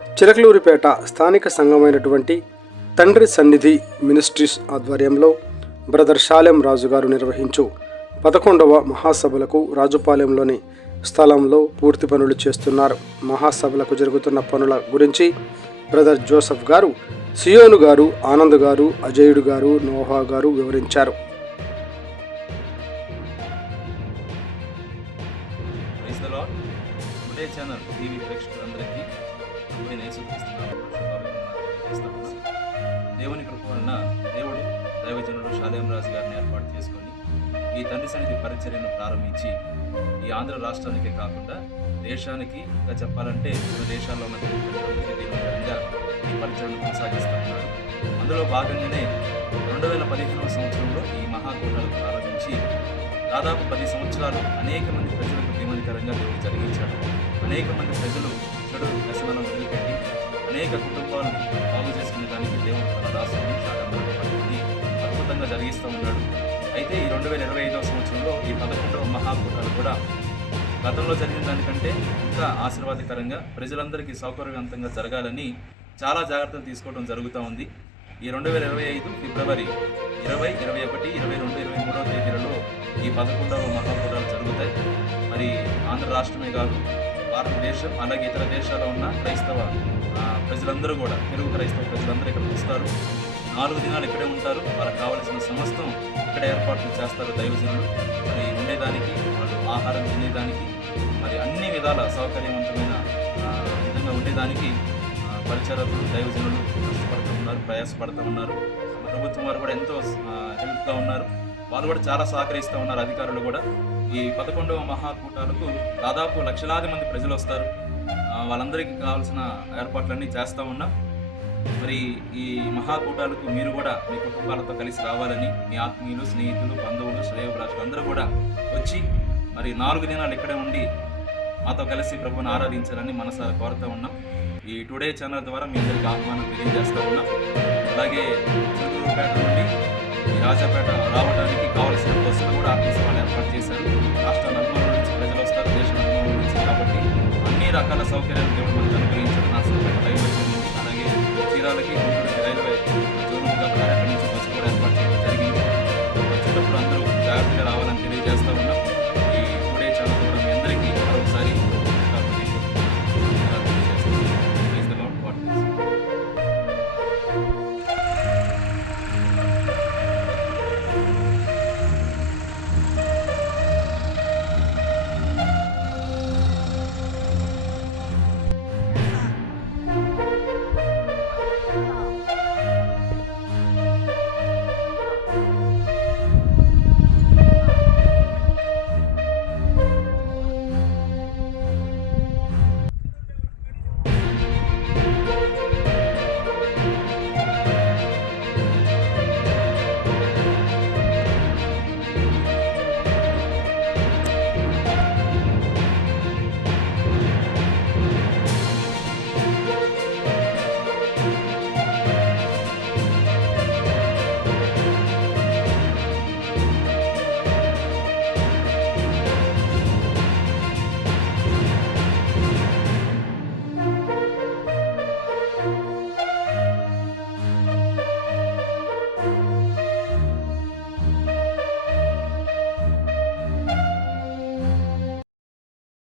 చిలకలూరిపేట స్థానిక సంఘమైనటువంటి తండ్రి సన్నిధి మినిస్ట్రీస్ ఆధ్వర్యంలో బ్రదర్ షాలెం రాజు గారు నిర్వహించు 11వ మహాసభలకు రాజుపాలెంలోని స్థలంలో పూర్తి పనులు చేస్తున్నారు. మహాసభలకు జరుగుతున్న పనుల గురించి బ్రదర్ జోసఫ్ గారు, సియోను గారు, ఆనంద్ గారు, అజయుడు గారు, నోహా గారు వివరించారు. ఛానల్ టీవీ ప్రేక్షకులందరికీ దేవుని కృప వలన దేవుడు దైవజనుడు షాలేం రాజు గారిని ఏర్పాటు చేసుకొని ఈ తండ్రి సన్నిధి పరిచర్యను ప్రారంభించి ఈ ఆంధ్ర రాష్ట్రానికే కాకుండా దేశానికి, ఇంకా చెప్పాలంటే వివిధ దేశాల్లో ఉన్న దేవునిగా ఈ పరిచర్యను కొనసాగిస్తూ ఉన్నారు. అందులో భాగంగానే 2015వ సంవత్సరంలో ఈ మహాకూటాలు ప్రారంభించి దాదాపు 10 సంవత్సరాలు అనేక మంది ప్రజలకు దీవెనకరంగా దేవుడు జరిగించాడు. అనేక మంది ప్రజలు చెడు వ్యసనాలను వదిలిపెట్టి అనేక కుటుంబాలను బాగు చేసుకునే దానికి దేవుడు తన దాసుని పట్టుకుని అద్భుతంగా జరిగిస్తూ ఉన్నాడు. అయితే ఈ 2025వ సంవత్సరంలో ఈ 11వ మహాకూటాలు కూడా గతంలో జరిగిన దానికంటే ఇంకా ఆశీర్వాదకరంగా ప్రజలందరికీ సౌకర్యవంతంగా జరగాలని చాలా జాగ్రత్తలు తీసుకోవడం జరుగుతూ ఉంది. ఈ 2025 ఫిబ్రవరి 20, 21, 22, 23వ తేదీలలో ఈ 11వ మహాకూటాలు జరుగుతాయి. మరి ఆంధ్ర రాష్ట్రమే కాదు, భారతదేశం అలాగే ఇతర దేశాల్లో ఉన్న క్రైస్తవ ప్రజలందరూ కూడా, తెలుగు క్రైస్తవ ప్రజలందరూ ఇక్కడికి వస్తారు. 4 దినాలు ఇక్కడే ఉంటారు. వాళ్ళకి కావలసిన సమస్తం ఇక్కడ ఏర్పాట్లు చేస్తారు దైవజనులు. మరి ఉండేదానికి, వాళ్ళు ఆహారం తినేదానికి, మరి అన్ని విధాల సౌకర్యవంతమైన విధంగా ఉండేదానికి పరిచారకులు దైవజనులు కష్టపడుతూ ఉన్నారు, ప్రయాసపడుతూ ఉన్నారు. ప్రభుత్వం వారు కూడా ఎంతో హెల్ప్గా ఉన్నారు. వాళ్ళు కూడా చాలా సహకరిస్తూ ఉన్నారు. అధికారులు కూడా ఈ 11వ మహాకూటాలకు దాదాపు లక్షలాది మంది ప్రజలు వస్తారు. వాళ్ళందరికీ కావాల్సిన ఏర్పాట్లన్నీ చేస్తూ ఉన్నాం. మరి ఈ మహాకూటాలకు మీరు కూడా మీ కుటుంబాలతో కలిసి రావాలని, మీ ఆత్మీయులు, స్నేహితులు, బంధువులు, శ్రేయోభిలాషులు అందరూ కూడా వచ్చి మరి 4 దినాలు ఇక్కడే ఉండి మాతో కలిసి ప్రభువుని ఆరాధించాలని మనసారా కోరుతూ ఉన్నాం. ఈ టుడే ఛానల్ ద్వారా మీ అందరికీ ఆహ్వానం తెలియజేస్తూ ఉన్నాం. అలాగే చిలకలూరిపేట నుండి ఈ రాజాపేట రావడానికి కావలసిన బస్సులు కూడా ఆర్టీసీ వాళ్ళు ఏర్పాటు చేశారు. రాష్ట్ర నలుమూలల నుంచి ప్రజలు వస్తారు, దేశ నలుమూలల నుంచి. కాబట్టి అన్ని రకాల సౌకర్యాలు దేవుడు మనకు అనుగ్రహించారు.